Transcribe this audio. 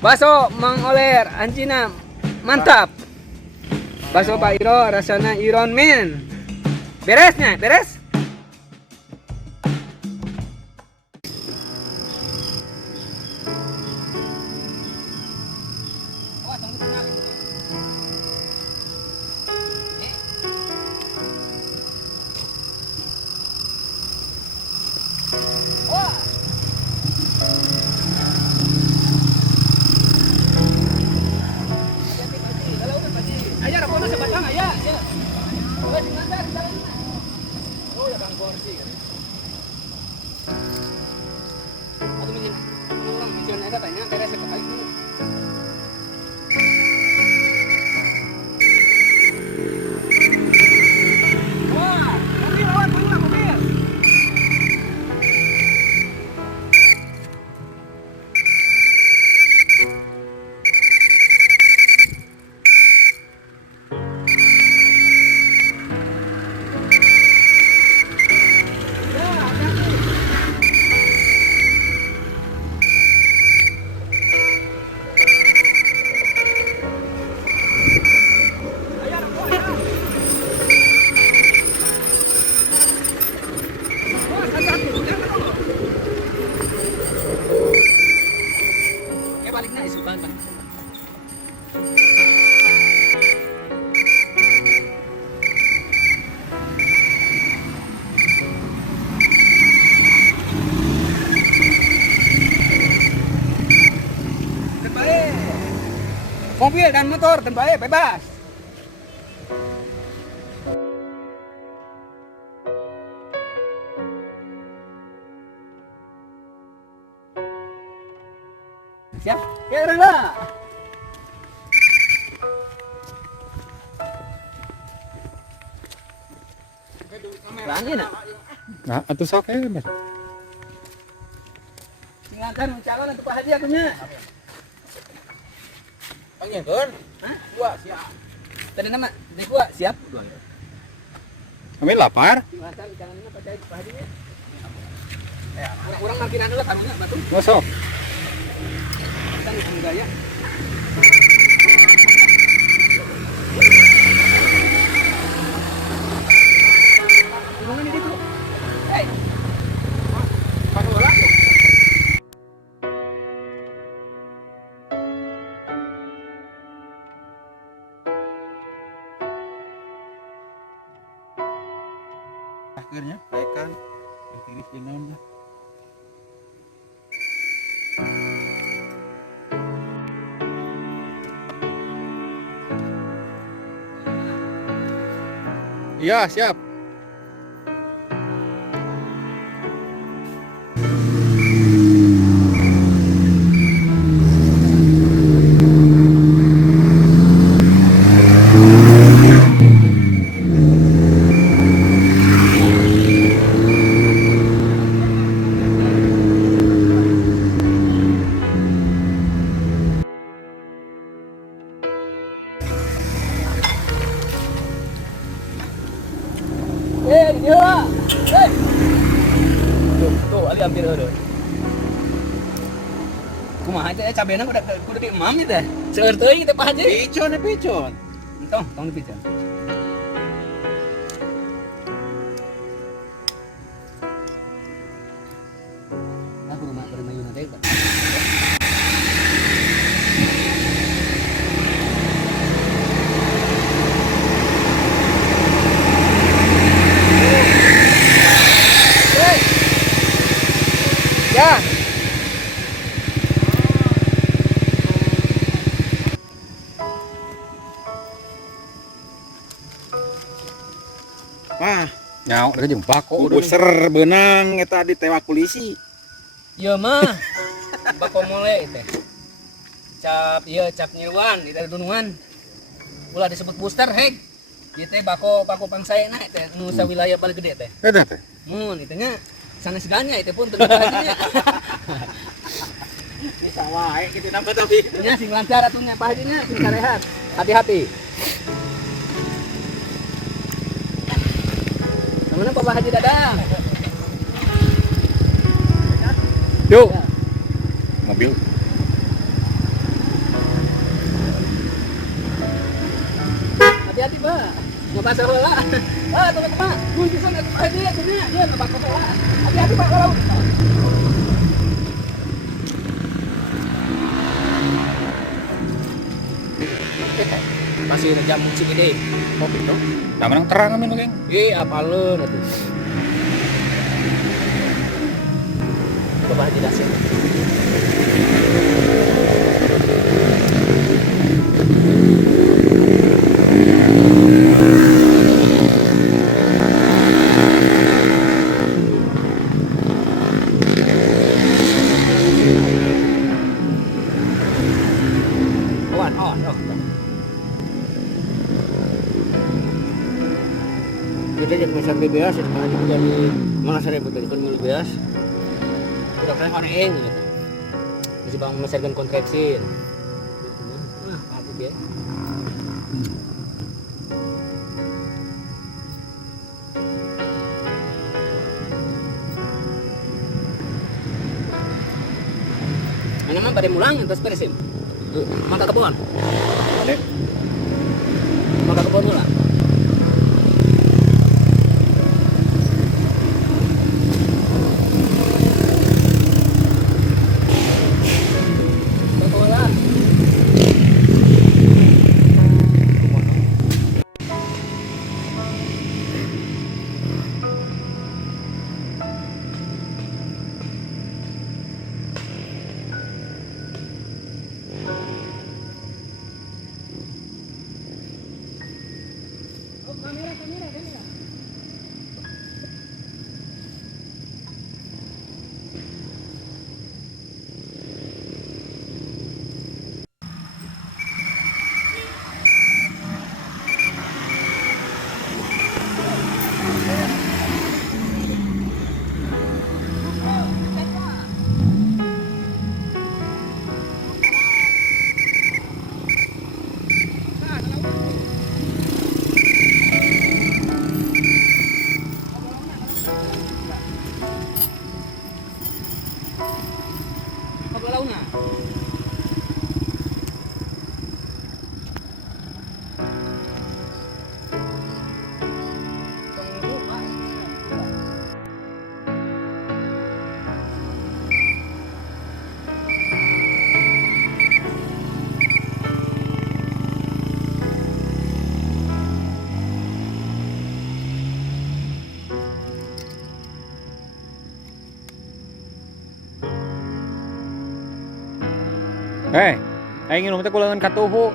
Bakso Mang Oler, Anjina, mantap. Bakso Pak Iro, rasanya Iron Man. Beresnya, beres? Mobil dan motor terbaik bebas. Siap? Ya, Rela. Lanjut nak. Nah, atuh sok Mas. Tinggalkan calon untuk Pak Haji akunya. Panggilkan. Hah? Dua siap. Tadi nama, di gua siap. Kami lapar. Tinggalkan calonnya Pak Haji nya. Orang markiran dulu karunya batu. Masuk. Kita nih gaya. Turungan di situ. Hei. Pakai bola. Akhirnya ikan tiris dengan Iya, siap. Dia. Hei. Tuh, ali hampir ada. Kumaha teh cabena kudu diemam ieu teh. Seueur teuing teh Pak Haji. picon. Tong dipicen. Aku rumah bermayuna teh. Ya. Wah, Nyawa udah jeung bako. buser benang eta ditewak polisi. Ieu mah bako mole teh. Cap cap nyewan di dunungan. Ulah disebut booster heg. Ieu teh bako pangsaena teh nu sawilayah paling gede teh. Eta teh. Mun itu nya sanes segannya itu pun teu hajinya. Bisa wae kitu nambah tapi. Nya sing lancar atunya Pak Hajinya sing sarehat. Hati-hati. Mana Pak Haji Dadang? Yuk. Mobil. Mabasa heula. Ah, teman-teman. Mun bisa dia dia bako heula. Hati-hati Pak laut. Masih ada jamu Cikideng. Kopi itu. Nah, menang terang amin geng. Apaleun atuh. Coba jelasin. Kita jadi masyarakat BBS, sekarang jadi malah saya betul kan BBS. Udah kalian orang eng gitu. Masih bang memasarkan kontraksi. Aku dia. Ini mah pada mulang terus beresim. Mata kebun. Mata kebun mulang. Aing nginum teh kulangan katuhu.